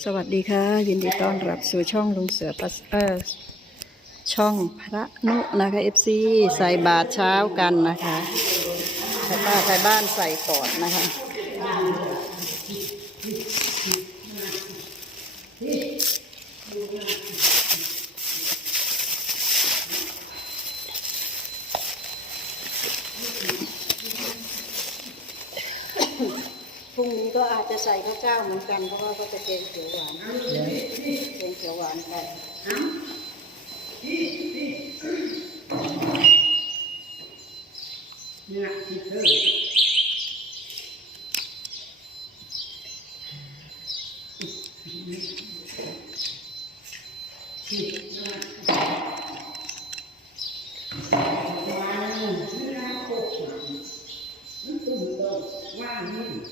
สวัสดีค่ะ ยินดีต้อนรับสู่ช่องลุงเสือปัสเออช่องพระนุนะคะเอฟซีใส่บาตรเช้ากันนะคะใส่ป้าใส่บ้านใส่ก่อนนะคะ รุ่งนี้ก็อาจจะใส่ข้าวเจ้าเหมือนกัน เพราะว่าก็จะเกงเขียวหวานเกงเขียวหวานไปแล้ว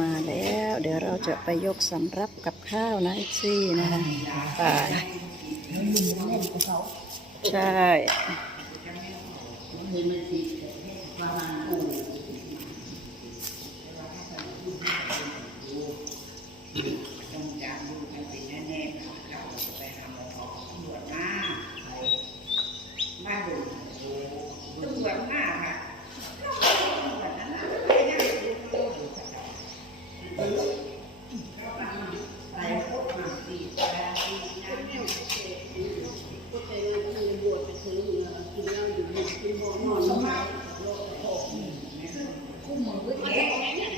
มาแล้ว เดี๋ยวเราจะไปยกสำรับกับข้าวนะซี่นะคะไปใช่อืมนดูตำรวจมาค่ะไปพบมาปีแปดปีนั้นสมัยคู่มือก็แย่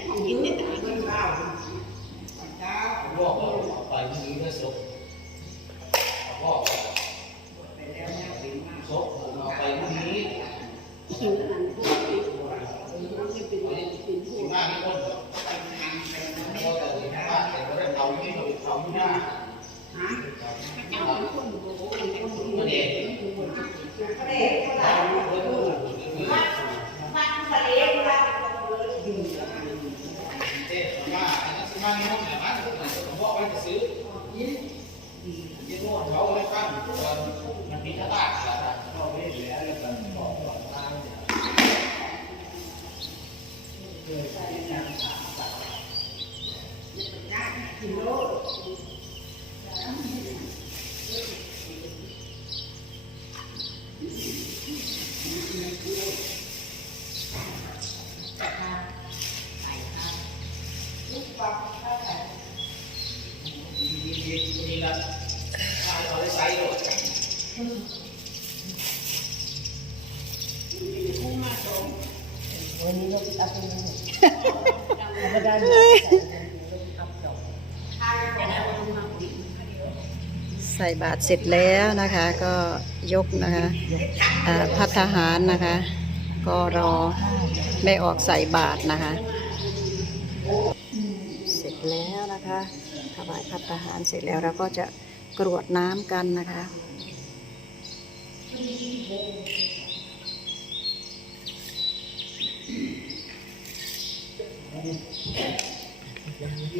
ของกินเนี่ยแต่เงินเบาเจ้า บอกว่าเอาไปพรุ่งนี้ก็ศพบอก ไปแล้วเนี่ยเป็นมาก ศพผมเอาไปพรุ่งนี้สิบห้าที่คนพอแต่สิบห้าแต่ก็ได้เอาที่เราเอาที่หน้าประเด็น ประเด็นเท่าไหร่วัดวัดประเด็นวัด เจ๊ว่าอันนั้นสมาในห้องเนี่ยมันผมบอกไว้จะซื้อ เขาไม่ตั้งมันมีท่าตาอะไรเราไม่เหลือแล้วกันบอกก่อนตามเนี่ย กิโล นี่ละเอาได้ใส่หมด วันนี้เราอัพเป็นธรรมดา ใส่บาตรเสร็จแล้วนะคะก็ยกนะคะพัฒหารนะคะ ก็รอแม่ออกใส่บาตรนะคะ เสร็จแล้วนะคะถวายพัฒหารเสร็จแล้วเราก็จะกรวดน้ำกันนะคะ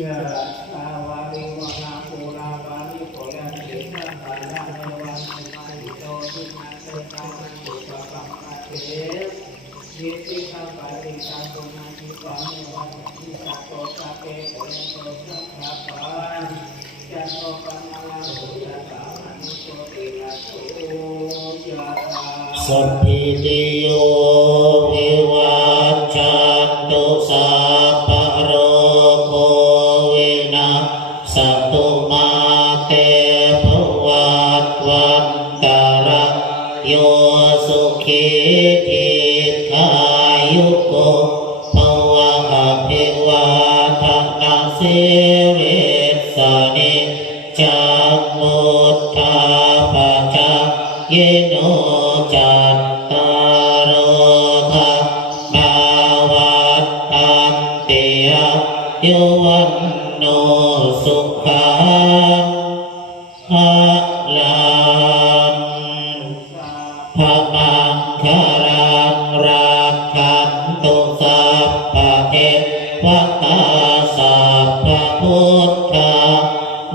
ยะตาวาริวาปูราวาริโกยันติสัพพะยะเทวันตุมาริโตติมา สัพพะติสัพพะนาทิปะเมวันติสัพโตสัพเพโกยั โยสุขีทีคอายุโกภวะอภิวาทนาสิริสนิจักมุทธาปะจายโนจัตตารโธรรมาวัฏฏันติอายุวันโนสุขัง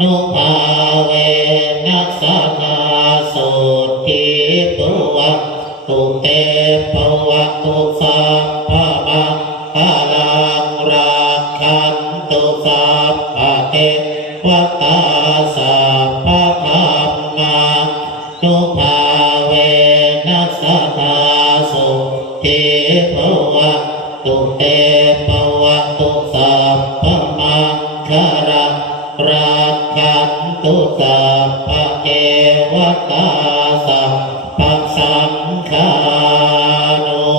นุภาเวนัสสนาสุทิตวะตุเตปวะตุสัพพะมังคารังรักขันตุสัพพะเทวตาสัพพะธรรมานุภาเวนัสสนาสุทิภวะตุเตภวะตุสัพพะมังคารัง รักขันตุสัพพะเทวตาสัพพสังฆานุ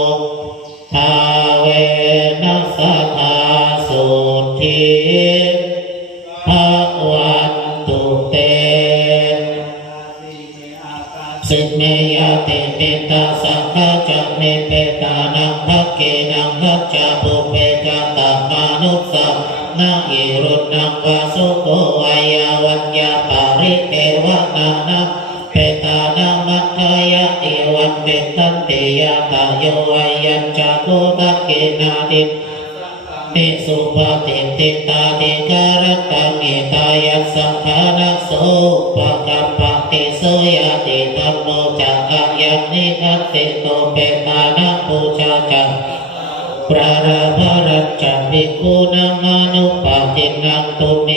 ภาเวนัสสนาสุทิภวันตุเตสิเมยติเปตาสังฆจักเมเปตานังภักเกนังภักจาปุเปกาตามานุสสะ นาอิรุณังวาสุโกวายาวัญญาปาริเทวะนานังเปตานามัทธายะเอวันเปตันติยาตาโยวายัญจาโกตักเกนาติติสุปฏิติตาติการตังเอตายัสสังขานัสโสปะกัปปะติโสยติธัมโมจักขยัมนิทัสสิโตเปตานังปูชาจัง ปราราภรัจจภิกุนังอนุปาตินังตุเม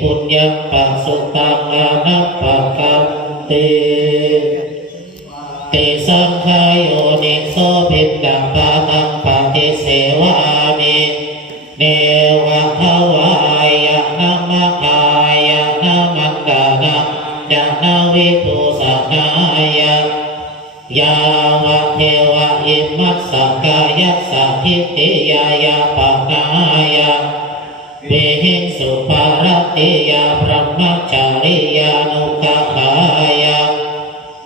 ปุญญปัสสุตังอานัปปะกัมเตติสังขายโยนิโสภิกขังปะทังปฏิเสวามิเนวะภวายะนะมะกายะนะมันตานะยะนะวิปุสนายะ ยาวะเทวะอิมัสสกายัสสะทิฏฐิยายาปะนายะวิหิงสุภารติยาพระมจจาริยานุขายา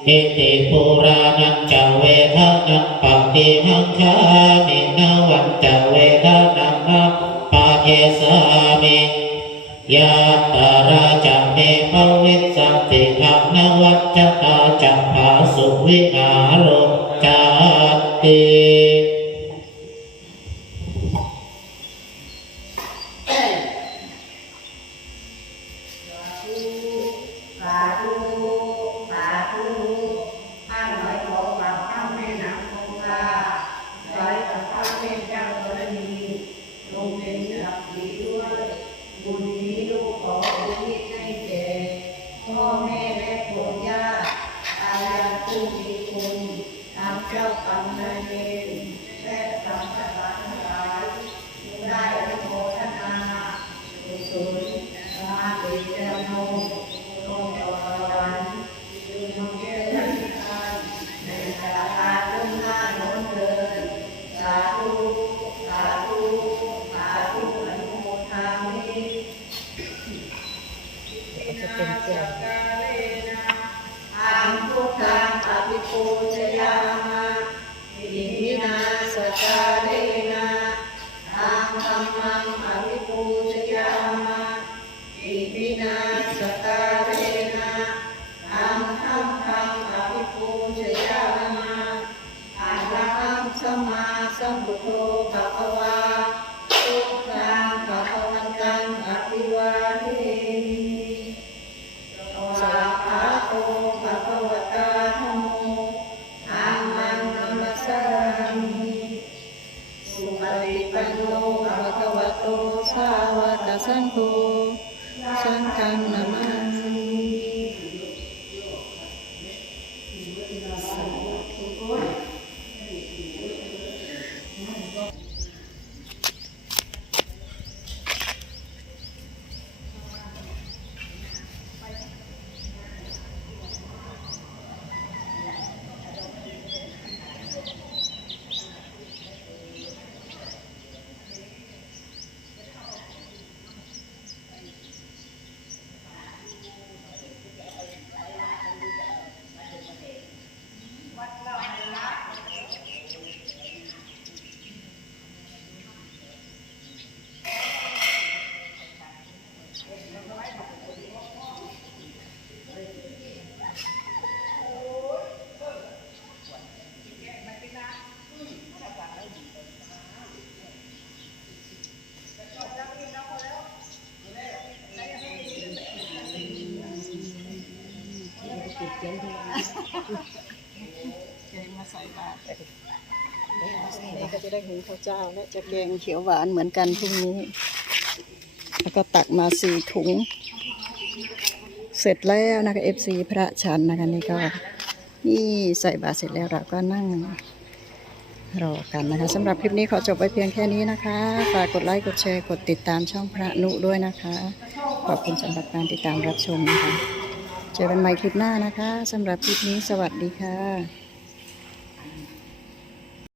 อิติปุรานัจจเวทนังปฏิหังคามินวันจเวทานังปาเทสามิ ยาตาราจะเมภวิสสันติขังนวัจจตาจักภาสุวิหารโรจาติา มมาสัมพุทโธภะคะวาพุทธังภะคะวันตังอภิวาเทมิสวากขาโตภะคะวตาธโมธัมมังนัมสสามิสุปฏิปันโนภะคะวะโตสาวกสังโฆ ก็จะได้หุงข้าวเจ้าและจะแกงเขียวหวานเหมือนกันพรุ่งนี้ แล้วก็ตักมาสี่ถุง เสร็จแล้วนะคะเอฟซีพระชันนะคะนี่ก็นี่ใส่บาตรเสร็จแล้วเราก็นั่งรอกันนะคะสำหรับคลิปนี้ขอจบไว้เพียงแค่นี้นะคะฝากกดไลค์กดแชร์กดติดตามช่องพระนุด้วยนะคะ ขอบคุณสำหรับการติดตามรับชมนะคะเจอกันใหม่คลิปหน้านะคะสำหรับคลิปนี้สวัสดีค่ะ